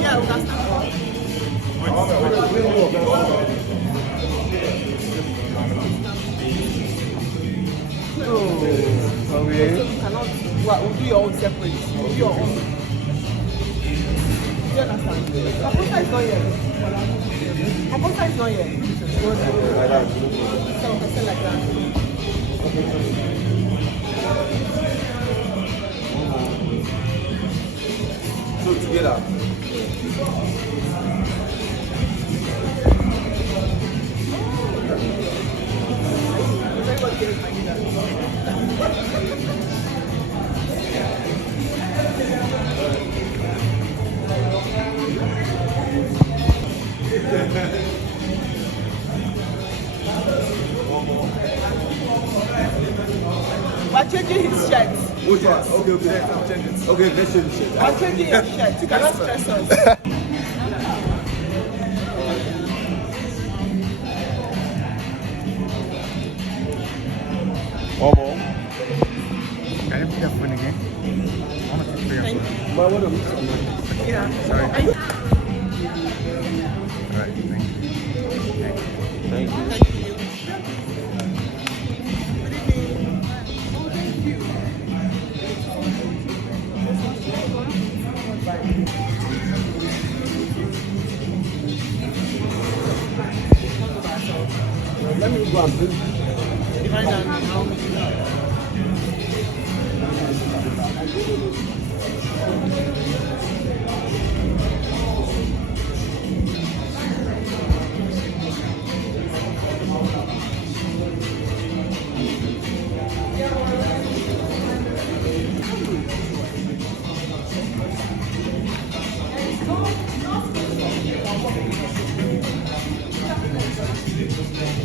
Yeah, we can start. Okay. You cannot, we'll do your own separate. We'll do your own. Do you understand? Abuja is not here. Abuja is not here. Like that. So I say like that. So together. Everybody gets my leader. We're changing his shirt. Which one? Okay. I'll change it. Okay, let's change the shirt. We're changing your shirt. You cannot stress us. One more. Can you put your phone again? I want to take your phone. But what am I? Yeah. Sorry. Are you? Alright, thank you. Thank you. Thank you. Let me go and bring. Divide down now.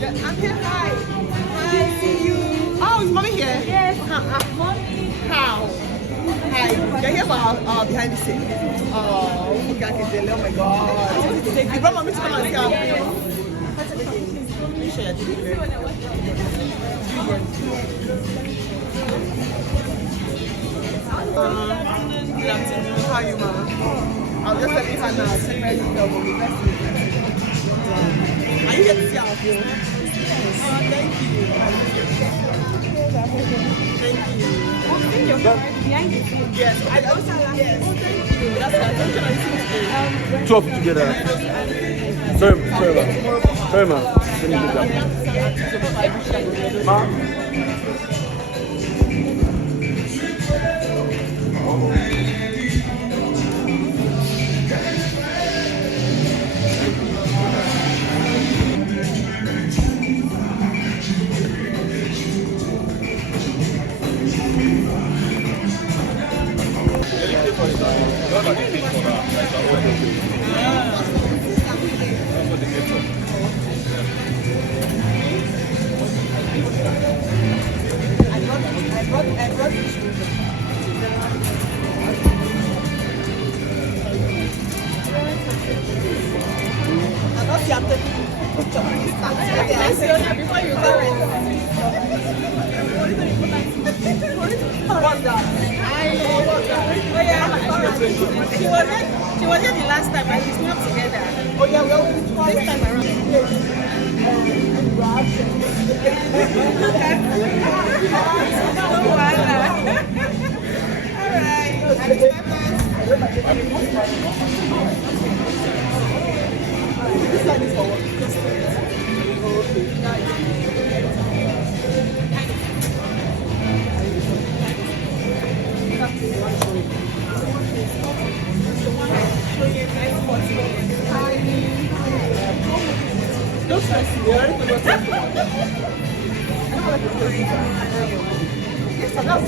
I'm here. Hi. Hi. See you. Oh, is mommy here? Yes. Mommy. How? Hi. You're here for our behind the scenes. Oh, okay, I can tell. Oh my God. You brought mommy to come and see our film. Let me show you the good afternoon. How are you, mama? I'll just let you find out. See where you go. Are you here to see our film? Oh, thank you. Thank you. Behind the scenes. Yes, I also yes. Oh, thank you. That's what I told you. I see 12 together. Sorry, ma. Let me do that. Ma. I brought before you go. What's that? She was here the last time and she's not together. Oh yeah, well, this time around. Don't stress me. You're already forgotten. Yes, I'm not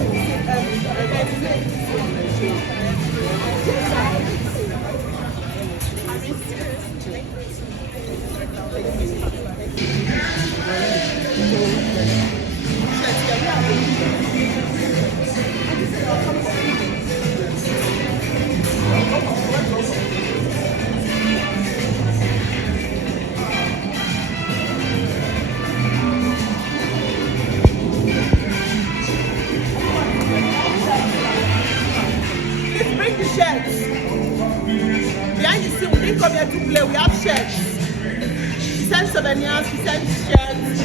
Bring the shirts. come here to play. We have shirts. We send souvenirs, we send shirts.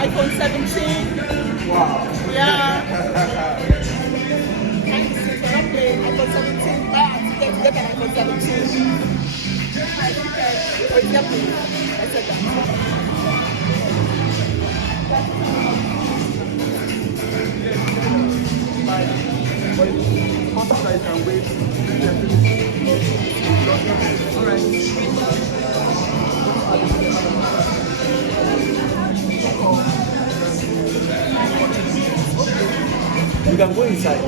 iPhone 17. Wow. Yeah. And you see, we're not playing iPhone 17. Buy our ticket to get an iPhone 17. For example, I said that. I can wait. All right. You can go inside.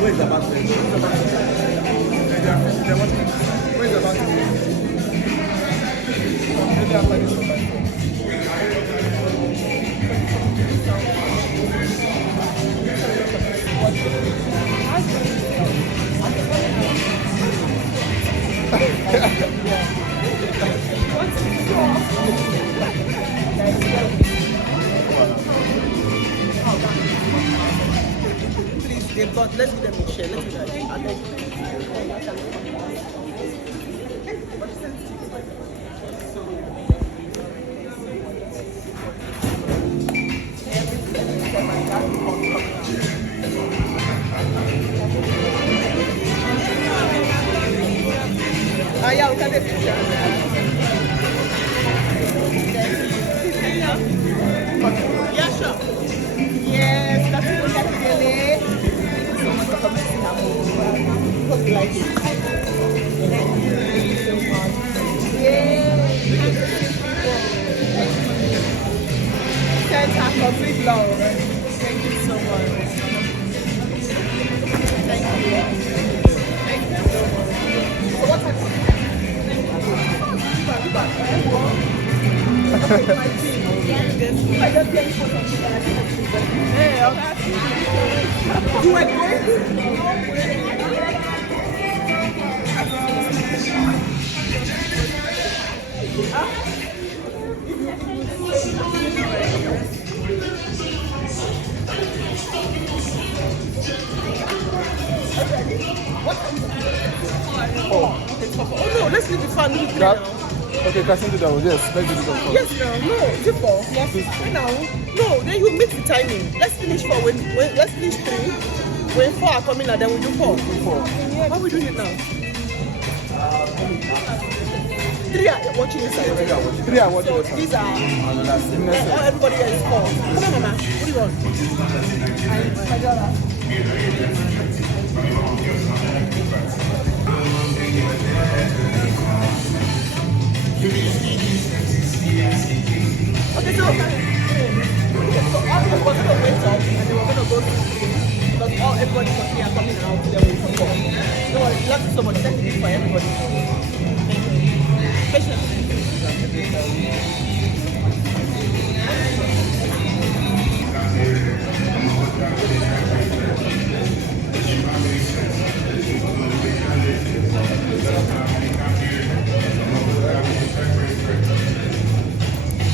Where is the bathroom? Where is the bathroom? Maybe after this one. Please, they've got, let's give them a share. Let's do that. Yeah, we can take a picture. Yeah, sure. Yes, that's it. Thank you so much for coming to see our movie. Hope you like it. Thank you so much. Yay! Send her complete love. Thank you so much. Thank you. Thank you so much. So what time? Oh no, let's leave the fan. Okay, can I do that one? Yes, let's do that one. Yes, no, before. Yes, now. No, then you mix the timing. Let's finish 4. Let's finish 3. When 4 are coming out, then we do 4. How are we doing it now? 3 are watching inside. 3 are watching So inside. these are. Next. Everybody else is 4. Come on, Mama. What do you want? Okay, so we're going to wait up and then we're going to go to because everybody from here are coming out there with football. No worries, love you so much. Thank you for everybody. Patience.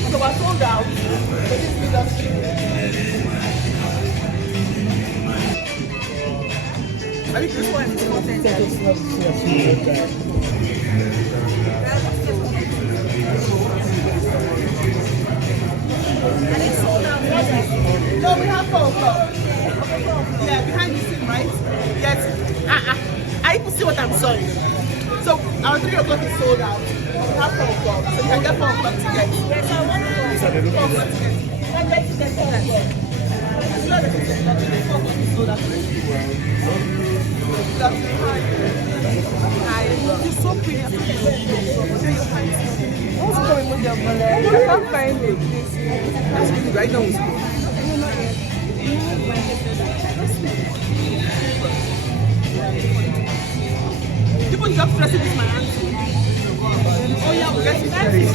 So we're sold out. So this is us. I think this one is content. No, we have 4 o'clock. Yeah, behind the scene, right? Yes. I even see what I'm sewing. So our 3 o'clock is sold out. We have 4 o'clock. So you can get 4 o'clock tickets. Yes, I want 4 o'clock tickets. I'm ready to get 4 o'clock. As well as 4 o'clock is sold out. You're so pretty. What's going with your money? I can't find it. That's really right now. People just dressing with my auntie. Oh yeah, we're getting ready.